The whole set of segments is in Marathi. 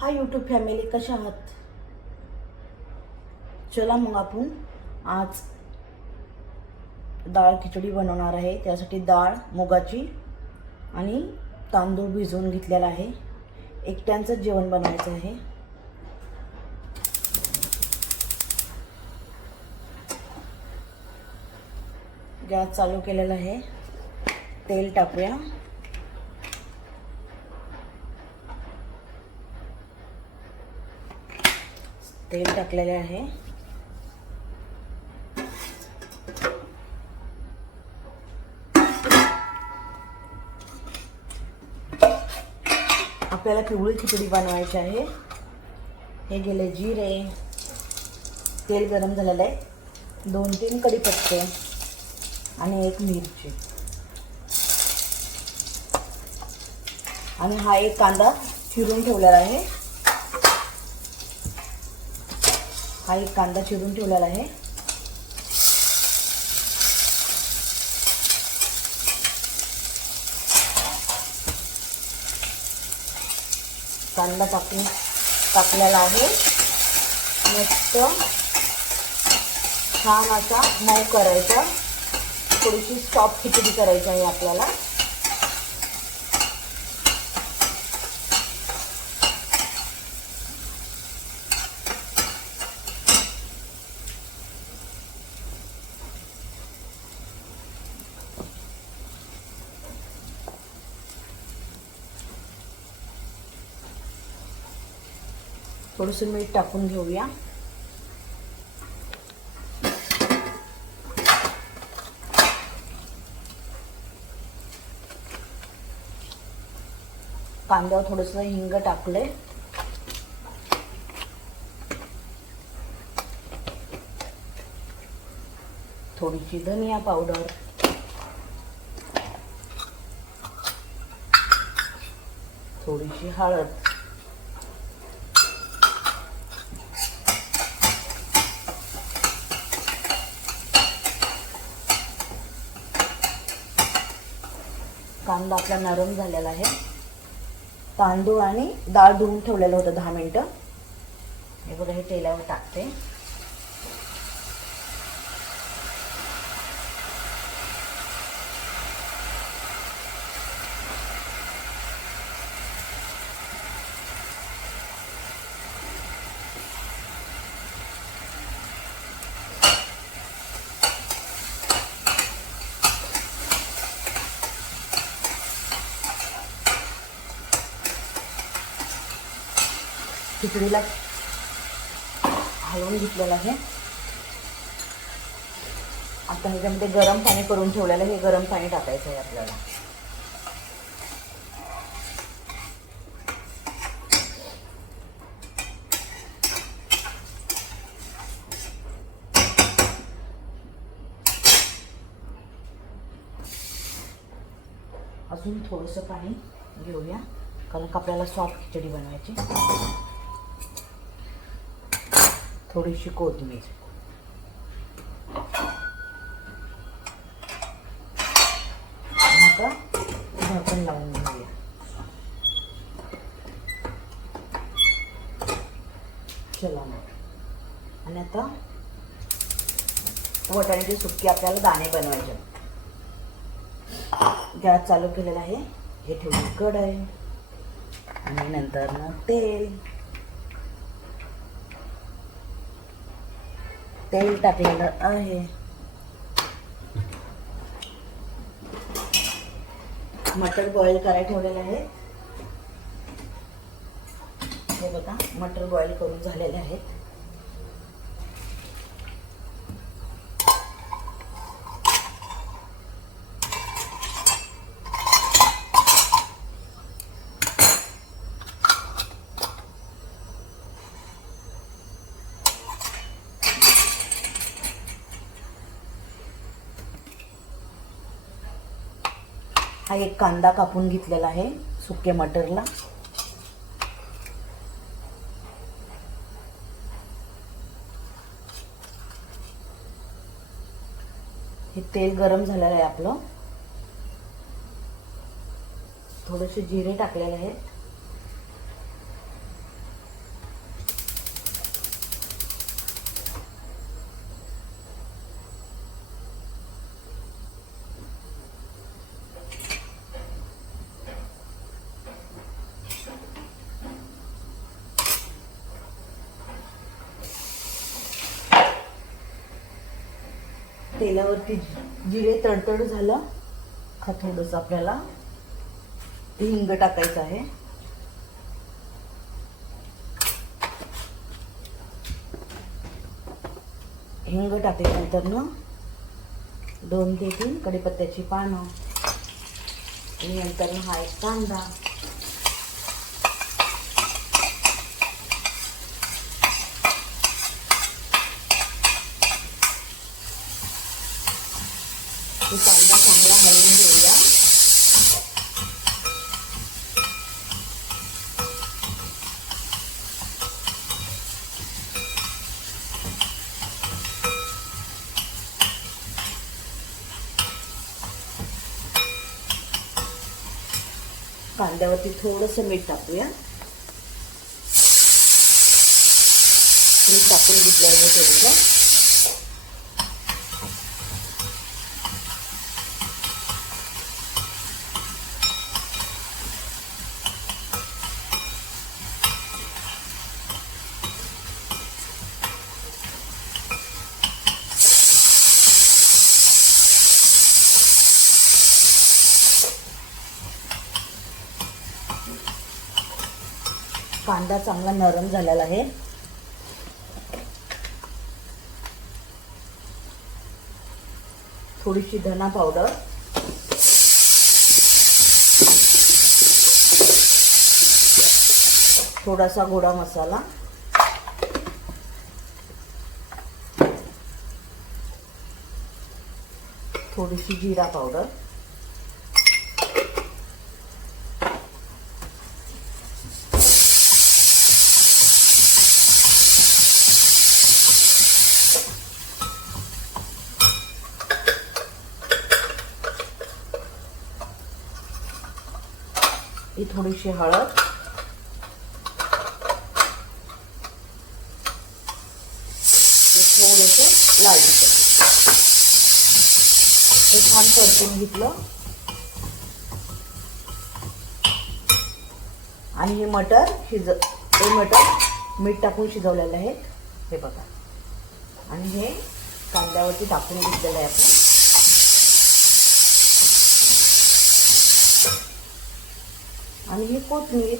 हाय यूट्यूब फॅमिली, कशा आहात? चला मग आपण आज डाळ खिचडी बनवणार आहे. त्यासाठी डाळ मुगाची आणि तांदूळ भिजवून घेतलेला आहे. एकट्यांचं जेवण बनवायचं आहे. गॅस चालू केलेला आहे. तेल टाकूया. तेल टाकलेले आहे. आपल्याला पिवळी खिचडी बनवायची आहे. हे गेले जिरे. तेल गरम झालेलं आहे. 2-3 कढीपत्ते आणि 1 मिरची आणि हा एक कांदा चिरून ठेवलेला आहे. कांदा टाकलेला आहे. मस्त छान असा मऊ करायचा. थोडीशी सॉफ्ट खिचडी करायची आहे आपल्याला. थोडंसं मीठ टाकून घेऊया. कांद्यावर थोडंसं हिंग टाकले. थोडीशी धनिया पावडर, थोडीशी हळद, कांदा आपला नरम झालेला आहे. तांदूळ आणि डाळ धुवून ठेवलेलं होतं 10 मिनिटं. हे बघा, हे तेलावर टाकते. खिचडीला हलवून घेतलेलं आहे. आता ह्याच्यामध्ये गरम पाणी करून ठेवलेलं आहे. हे गरम पाणी टाकायचं आहे आपल्याला. अजून थोडंसं पाणी घेऊया, कारण आपल्याला सॉफ्ट खिचडी बनवायची. थोडीशी कोथिंबीर. आता झाकण लावून घेऊया. चला मग. आणि आता वाटाण्याची सुक्की आपल्याला दाणे बनवायचे. गॅस चालू केलेला आहे. हे ठेवून कढई आणि नंतर तेल टाकलेलं आहे. मटर बॉईल करायला ठेवलेलं आहे. हे बघा, मटर बॉईल करून झालेले आहेत. हा एक कांदा कापून घेतलेला आहे सुक्या मटरला. हे तेल गरम झालेलं आहे आपलं. थोडेसे जिरे टाकलेले आहेत. तेलावरती जिरे तडतड झालं का थोडंसं आपल्याला हिंग टाकायचं आहे. हिंग टाकल्यानंतर ना 2 ते 3 कढीपत्त्याची पानं आणि नंतर हा एक कांदा. कांदा चांगला हलवून घेऊया. कांद्यावरती थोडंसं मीठ टाकूया. मीठ टाकून घेतल्यावर थोडंसं कांदा चांगला नरम झालेला आहे. थोडीशी धना पावडर, थोडासा गोडा मसाला, थोडीशी जिरा पावडर, ही थोडीशी हळद, थोडंसं लाल तिखट हे छान परतून घेतलं. आणि हे मटर मीठ टाकून शिजवलेलं आहे हे बघा. आणि हे कांद्यावरती टाकून घेतलेलं आहे आपण. आणि हे कोथिंबीर.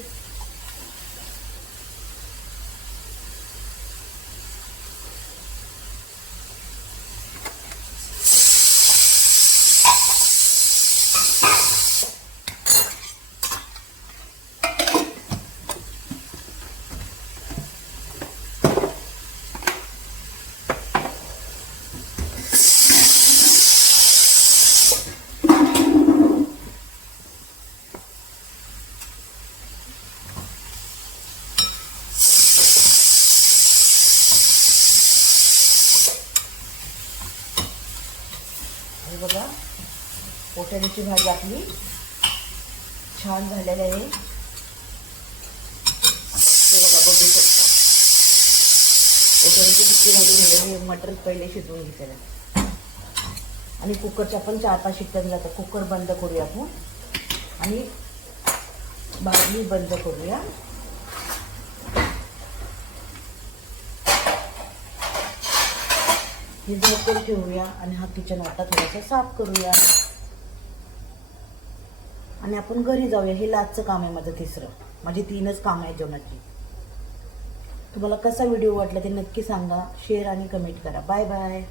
बघा पोटॅटोची भाजी आपली छान झालेली आहे. हे बघा बघू शकता पोटॅटोची टिक्की भाजी झालेली. हे मटर पहिले शिजवून घेतलेलं आहे. आणि कुकरच्या आपण 4-5 शिट्ट्या जातात. कुकर बंद करूया आपण आणि भाजी बंद करूया. हे झाकून ठेवूया आणि हा किचन वाटा थोडासा साफ करूया आणि आपण घरी जाऊया. हे लास्टचं काम आहे माझं, तिसरं. माझी 3च काम आहे जेवणाची. तुम्हाला कसा व्हिडिओ वाटला ते नक्की सांगा. शेअर आणि कमेंट करा. Bye bye.